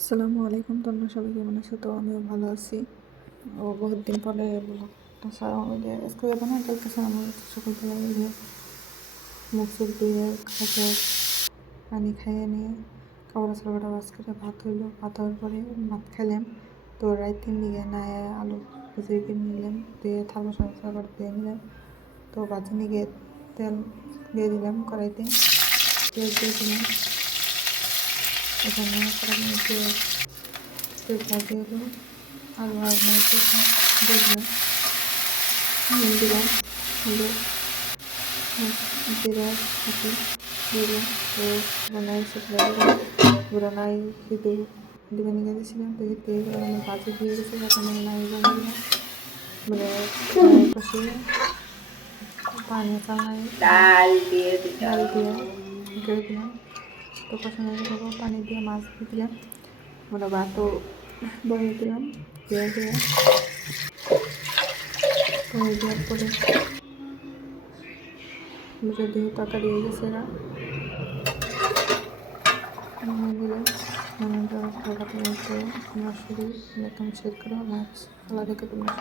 আসসালামু আলাইকুম। তোমরা সবাই কেমন আছো? তো আমিও ভালো আছি। ও বহুত দিন পরে ব্লগটা সারা আমাদের আজকে যাবো না, কালকে সারা আমার সকালবেলায় উঠে মুখ চুখ ধুয়ে খাবার পানি খাইয়ে নিয়ে কাপড় সালটা বাস করে ভাত হইলো। ভাত হওয়ার পরে ভাত খাইলাম। তো রাইতের দিকে না আলু ভেজে কিনে নিলাম, দিয়ে থাল বাসন সাবার ধুয়ে নিলাম। তো ভাজি নিয়ে তেল দিয়ে দিলাম কড়াইতে, পেঁয়াজ দিয়ে দিলাম। এখানে কড়াই পেঁয়াজ ভাজি হলো, আলু আর মাছ দিয়ে দিলাম, নুন দিলাম, হলুদ, জিরা কুচি দিয়ে দিলাম। তো বানাই সেগুলো গুঁড়া নাই হিতে দিবে নিয়ে দিয়েছিলাম। তো হিতে আমার ভাজি দিয়ে গেছে, এখন আমি নাই বানিয়ে দিলাম। মানে কষিয়ে পানি চালাই ডাল দিয়ে গেড়ে দিলাম। তো কষানো পানি দিয়ে মাছ দিয়ে দিলাম, মানে ভাতও বয়ে দিলাম, দিয়ে বয়ে দেওয়ার পরে যদি তরকারি হয়ে গেছে না নামিয়ে দিলাম। নামিয়ে দেওয়ার পর ভাতের মধ্যে আমার শরীর একদম শেষ করে মাছ ফেলা থেকে তোমরা